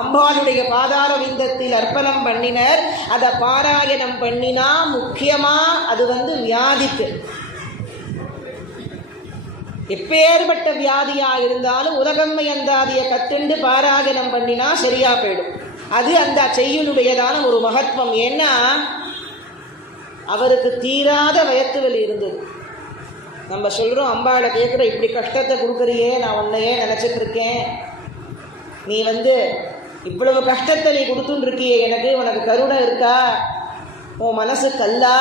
அம்பாளுடைய பாதார விந்தத்தில் அர்ப்பணம் பண்ணினர். அதை பாராயணம் பண்ணினா முக்கியமாக அது வியாதிக்கு, எப்பேற்பட்ட வியாதியாக இருந்தாலும் உலகம்மை அந்தாதியை கத்துண்டு பாராயணம் பண்ணினா சரியா போயிடும். அது அந்த செய்யுளுடையதான ஒரு மகத்துவம். ஏன்னா அவருக்கு தீராத வயத்து வலி இருந்தது. நம்ம சொல்கிறோம், அம்பாளை கேட்குற, இப்படி கஷ்டத்தை கொடுக்குறியே, நான் உன்னையே நினச்சிட்டு இருக்கேன், நீ இவ்வளவு கஷ்டத்தை நீ கொடுத்துன்னு இருக்கியே, எனக்கு உனக்கு கருணை இருக்கா, உன் மனசு கல்லா,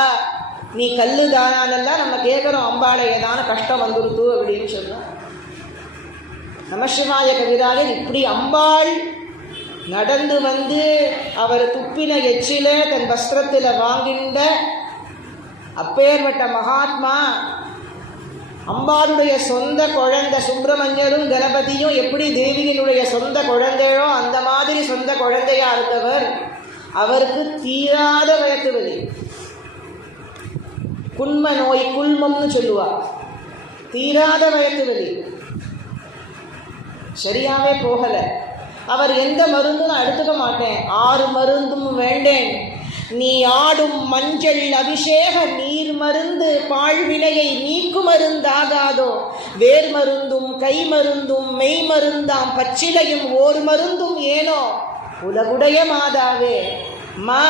நீ கல்லு தானானெல்லாம் நம்ம கேட்குறோம். அம்பாளை ஏதான கஷ்டம் வந்துடுத்து அப்படின்னு சொல்கிறோம். நமசிவாய கவிராஜர் இப்படி அம்பாள் நடந்து அவர் துப்பின எச்சில தன் வஸ்திரத்தில் வாங்கின்ற அப்பேற்பட்ட மகாத்மா. அம்பாளுடைய சொந்த குழந்தை சுப்பிரமணியரும் கணபதியும் எப்படி தேவியினுடைய சொந்த குழந்தையோ அந்த மாதிரி சொந்த குழந்தையா இருந்தவர். அவருக்கு தீராத வயத்து வலி, குன்ம நோய், குல்மம்னு சொல்லுவார். தீராத வயத்து வலி சரியாவே போகலை. அவர் எந்த மருந்தும் நான் எடுத்துக்க மாட்டேன், 6 மருந்தும் வேண்டேன், நீ ஆடும் மஞ்சள் அபிஷேக நீர் மருந்து பாழ்வினையை நீக்கு மருந்தாகாதோ, வேர் மருந்தும் கை மருந்தும் மெய் மருந்தாம் பச்சிலையும் ஓர் மருந்தும் ஏனோ உலகுடைய மாதாவே. மா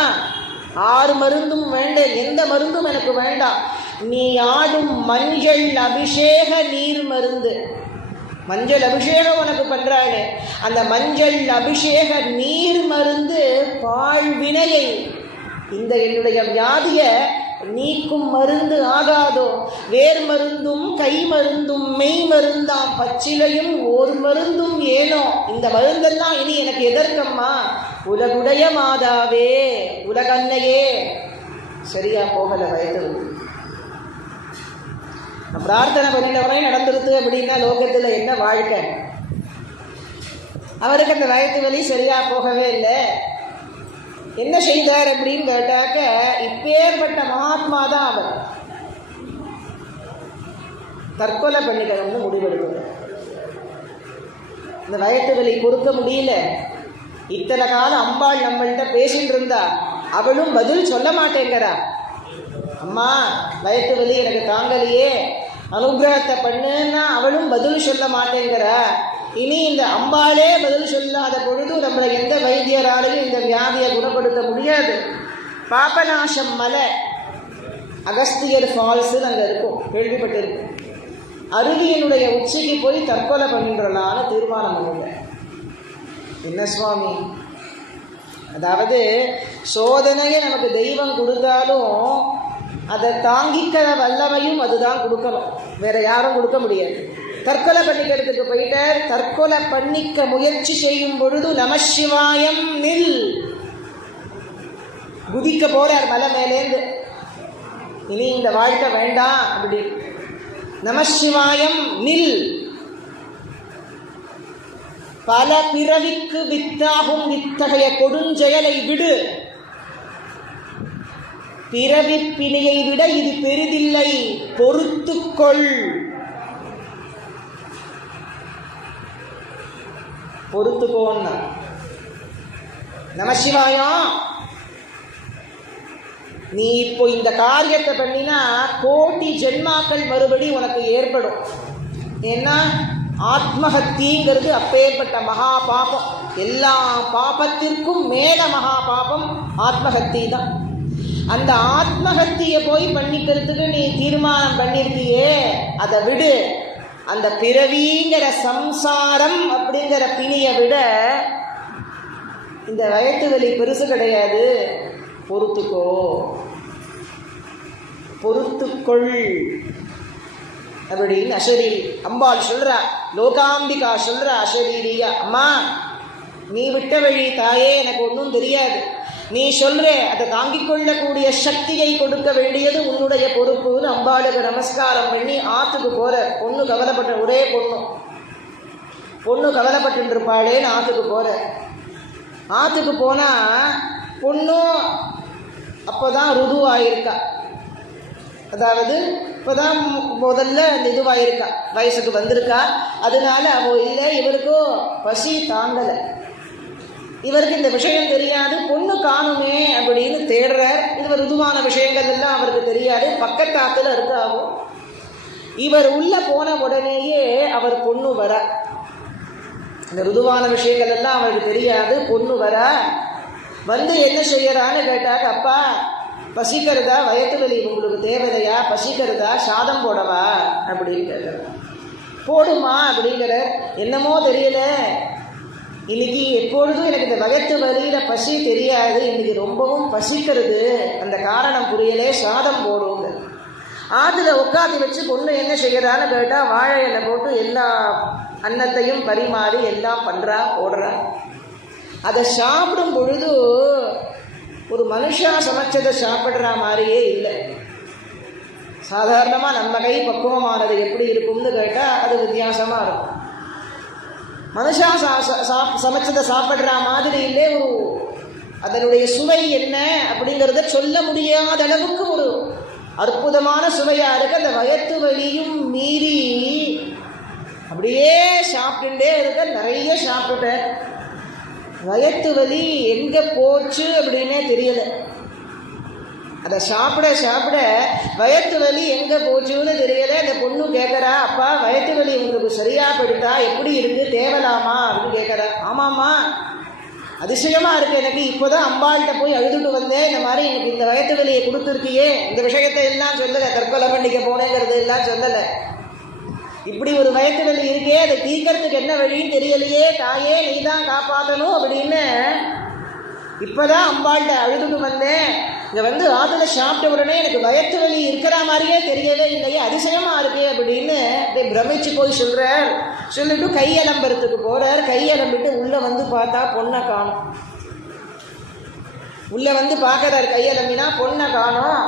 6 மருந்தும் வேண்டேன், எந்த மருந்தும் எனக்கு வேண்டாம், நீ ஆடும் மஞ்சள் அபிஷேக நீர் மருந்து. மஞ்சள் அபிஷேகம் உனக்கு பண்றாளே, அந்த மஞ்சள் அபிஷேக நீர் மருந்து பாழ்வினையை, இந்த என்னுடைய வியாதிய நீக்கும் மருந்து ஆகாதோ, வேர் மருந்தும் கை மருந்தும் மெய் மருந்தாம் பச்சிலையும் ஓர் மருந்தும் ஏனோ, இந்த மருந்தெல்லாம் இனி எனக்கு எதற்கம்மா, உலகுடைய மாதாவே, உலகன்னையே. சரியா போகல வயது. பிரார்த்தனை பண்ணினவனே நடந்துருது அப்படின்னா லோகத்தில் என்ன வாழ்க்கை? அவருக்கு அந்த வயத்து வலி சரியா போகவே இல்லை. என்ன செய்தார் அப்படின்னு கேட்டாக்க, இப்பேற்பட்ட மகாத்மா தான் அவர் தற்கொலை பண்ணிக்கணும்னு முடிவெடுக்கணும். இந்த வயத்து வலி பொறுக்க முடியல. இத்தனை காலம் அம்பாள் நம்மள்கிட்ட பேசிட்டு இருந்தா, அவளும் பதில் சொல்ல மாட்டேங்கிறா. அம்மா வயத்து வலி எனக்கு தாங்கலையே, அனுகிரகத்தை பண்ணுன்னா அவளும் பதில் சொல்ல மாட்டேங்கிறா. இனி இந்த அம்பாளே பதில் சொல்லாத பொழுது நம்மளை எந்த வைத்தியராலையும் இந்த வியாதியை குணப்படுத்த முடியாது. பாபநாசம் மலை, அகஸ்தியர் ஃபால்ஸுன்னு அங்கே இருக்கும், கேள்விப்பட்டிருக்கும். அருவியினுடைய உச்சிக்கு போய் தற்கொலை பண்ணின்றலான்னு தீர்மானம் பண்ணுங்க. என்ன சுவாமி, அதாவது சோதனையை நமக்கு தெய்வம் கொடுத்தாலும் அதை தாங்கிக்கிற வல்லமையும் அதுதான் கொடுக்கணும், வேற யாரும் கொடுக்க முடியாது. தற்கொலை பண்ணிக்கிறதுக்கு போயிட்டார். தற்கொலை பண்ணிக்க முயற்சி செய்யும் பொழுது நமசிவாயம் நில், குதிக்க போறார் மலை மேலேந்து, இனி இந்த வாழ்க்கை வேண்டாம் அப்படி. நமசிவாயம் நில், பல பிறவிக்கு வித்தாகும் இத்தகைய கொடுஞ்செயலை விடு, பிறவி பிணியை விட இது பெரிதில்லை, பொறுத்துக்கொள். பொறுத்துக்கோன்னா நமசிவாயம். நீ இப்போ இந்த காரியத்தை பண்ணினா கோட்டி ஜென்மாக்கள் மறுபடி உனக்கு ஏற்படும். ஏன்னா ஆத்மஹத்திங்கிறது அப்பேற்பட்ட மகா பாபம். எல்லா பாபத்திற்கும் மேல மகா பாபம் ஆத்மஹத்தி தான். அந்த ஆத்மஹத்தியை போய் பண்ணிக்கிறதுக்கு நீ தீர்மானம் பண்ணிருக்கியே, அதை விடு. அந்த பிறவிங்கிற சம்சாரம் அப்படிங்கிற பிணியை விட இந்த வயத்து வலி பெருசு கிடையாது. பொறுத்துக்கோ, பொறுத்துக்கொள் அப்படின்னு அசரீரி அம்பாள் சொல்றா, லோகாம்பிகா சொல்றா அசரீரியா. அம்மா நீ விட்ட வழி தாயே, எனக்கு ஒன்றும் தெரியாது, நீ சொல்ற அதை தாங்கிக் கொள்ளக்கூடிய சக்தியை கொடுக்க வேண்டியது உன்னுடைய பொறுப்புன்னு அம்பாளுக்கு நமஸ்காரம் பண்ணி ஆற்றுக்கு போற. பொண்ணு கவலைப்பட்ட, ஒரே பொண்ணு கவலைப்பட்டு இருப்பாளேன்னு ஆற்றுக்கு போற. ஆற்றுக்கு போனா பொண்ணும் அப்போதான் ருதுவாயிருக்கா, அதாவது இப்போதான் முதல்ல அந்த இதுவாயிருக்கா, வயசுக்கு வந்திருக்கா. அதனால அவ இல்லை, இவருக்கோ பசி தாங்கலை. இவருக்கு இந்த விஷயம் தெரியாது, பொண்ணு காணுமே அப்படின்னு தேடுறார். இது ருதுவான விஷயங்கள் எல்லாம் அவருக்கு தெரியாது, பக்கத்தாத்துல இருக்காகும். இவர் உள்ள போன உடனேயே அவர் பொண்ணு வர, இந்த ருதுவான விஷயங்கள் எல்லாம் அவருக்கு தெரியாது, பொண்ணு வர வந்து என்ன செய்யறான்னு கேட்டாங்க, அப்பா பசிக்கிறதா, வயத்து வலி உங்களுக்கு தேவையா, பசிக்கிறதா, சாதம் போடவா அப்படின்னு கேட்குற. போடுமா அப்படிங்கிற. என்னமோ தெரியல, இன்னைக்கு எப்பொழுதும் எனக்கு இந்த வயத்து வலியில பசி தெரியாது, இன்னைக்கு ரொம்பவும் பசிக்கிறது, அந்த காரணம் புரியலே, சாதம் போடுங்க. ஆற்றுல உட்காந்து வச்சு பொண்ணு என்ன செய்யறான்னு கேட்டால் வாழை இலை போட்டு எல்லா அன்னத்தையும் பரிமாறி எல்லாம் பண்ணுறா, போடுறா. அதை சாப்பிடும் பொழுது ஒரு மனுஷா சமைச்சதை சாப்பிட்ற மாதிரியே இல்லை. சாதாரணமாக நம்ம கை பக்குவமானது எப்படி இருக்கும்னு கேட்டால் அது வித்தியாசமாக இருக்கும். மனுஷா சமைச்சதை சாப்பிட்ற மாதிரி இல்லை. ஒரு அதனுடைய சுவை என்ன அப்படிங்கிறத சொல்ல முடியாத அளவுக்கு ஒரு அற்புதமான சுவையாக இருக்கு. அந்த வயத்து வலியும் மீறி அப்படியே சாப்பிட்டுட்டே இருக்க. நிறைய சாப்பிட்டுட்டேன், வயத்து வலி எங்கே போச்சு அப்படின்னே தெரியல. அதை சாப்பிட சாப்பிட வயத்து வலி எங்கே போச்சுன்னு தெரியல. அந்த பொண்ணு கேட்குறா, அப்பா வயத்து வலி உங்களுக்கு சரியாக படுத்தா, எப்படி இருக்கு, தேவலாமா அப்படின்னு கேட்குறா. ஆமாம்மா, அதிசயமாக இருக்குது எனக்கு, இப்போதான் அம்பாள்கிட்ட போய் அழுதுட்டு வந்தேன், இந்த மாதிரி எனக்கு இந்த வயத்து வலியை கொடுத்துருக்கியே, இந்த விஷயத்தை எல்லாம் சொல்லலை, தற்கொலை பண்ணிக்க போனேங்கிறது எல்லாம் சொல்லலை, இப்படி ஒரு வயத்து வலி இருக்கே, அதை தீர்க்கறதுக்கு என்ன வழின்னு தெரியலையே, தாயே நீ தான் காப்பாற்றணும் அப்படின்னு இப்போதான் அம்பாள்கிட்ட அழுதுட்டு வந்தேன். இங்கே வந்து ஆற்றுல சாப்பிட்ட உடனே எனக்கு வயத்து வலி இருக்கிற மாதிரியே தெரியவே இல்லையே, அதிசயமாக இருக்கே அப்படின்னு பிரமிச்சு போய் சொல்கிறார். சொல்லிட்டு கையலம்பரத்துக்கு போகிறார். கையலம்பிட்டு உள்ளே வந்து பார்த்தா பொண்ணை காணும். உள்ளே வந்து பார்க்குறாரு, கையலம்பினா பொண்ணை காணும்.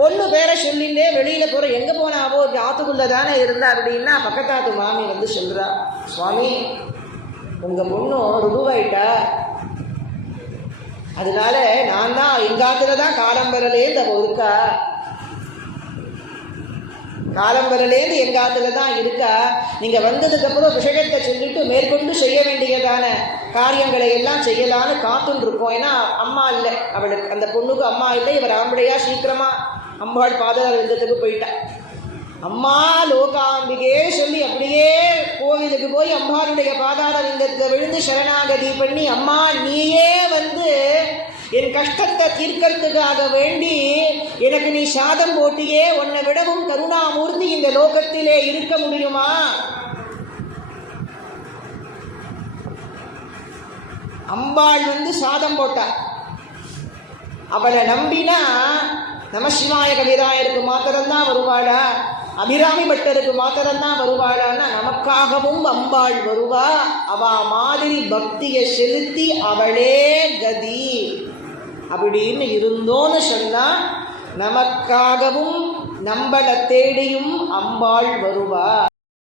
பொண்ணு பேரை சொல்லிலே வெளியில் போகிற, எங்கே போனாவோ ஆற்றுக்குள்ளே தானே இருந்தா அப்படின்னா பக்கத்தாத்து மாமி வந்து சொல்கிறா, சுவாமி உங்கள் பொண்ணு ருதுவாயிட்டா, அதனால நான் தான் எங்காத்துல தான் காலம்பரலேருந்து அவள் இருக்கா, காலம்பரலேருந்து எங்காத்துல தான் இருக்கா. நீங்கள் வந்ததுக்கப்புறம் விஷயத்தை சொல்லிட்டு மேற்கொண்டு செய்ய வேண்டியதான காரியங்களை எல்லாம் செய்யலான்னு காத்துன்னு இருக்கோம். ஏன்னா அம்மா இல்லை அவளுக்கு, அந்த பொண்ணுக்கு அம்மா இல்லை. இவர் ஆம்பளையா சீக்கிரமாக அம்பாள் பாதாரத்துக்கு போயிட்டா. அம்மா லோகாம்பிகே சொல்லி அப்படியே கோவிலுக்கு போய் அம்பாளுடைய பாதார லிங்கத்தில் விழுந்து சரணாகதி பண்ணி, அம்மா நீயே வந்து என் கஷ்டத்தை தீர்க்கறதுக்காக வேண்டி எனக்கு நீ சாதம் போட்டியே, உன்னை விடவும் கருணாமூர்த்தி இந்த லோகத்திலே இருக்க முடியுமா? அம்பாள் வந்து சாதம் போட்டா. அவளை நம்பினா நமசிவாய கவிராயருக்கு மாத்திரம்தான் வருவாளா, அபிராமி பட்டருக்கு மாத்திரம்தான் வருவாளான்னா நமக்காகவும் அம்பாள் வருவா. அவ மாதிரி பக்தியை செலுத்தி அவளே கதி அப்படின்னு இருந்தோன்னு சொன்னா நமக்காகவும் நம்மளை தேடியும் அம்பாள் வருவா.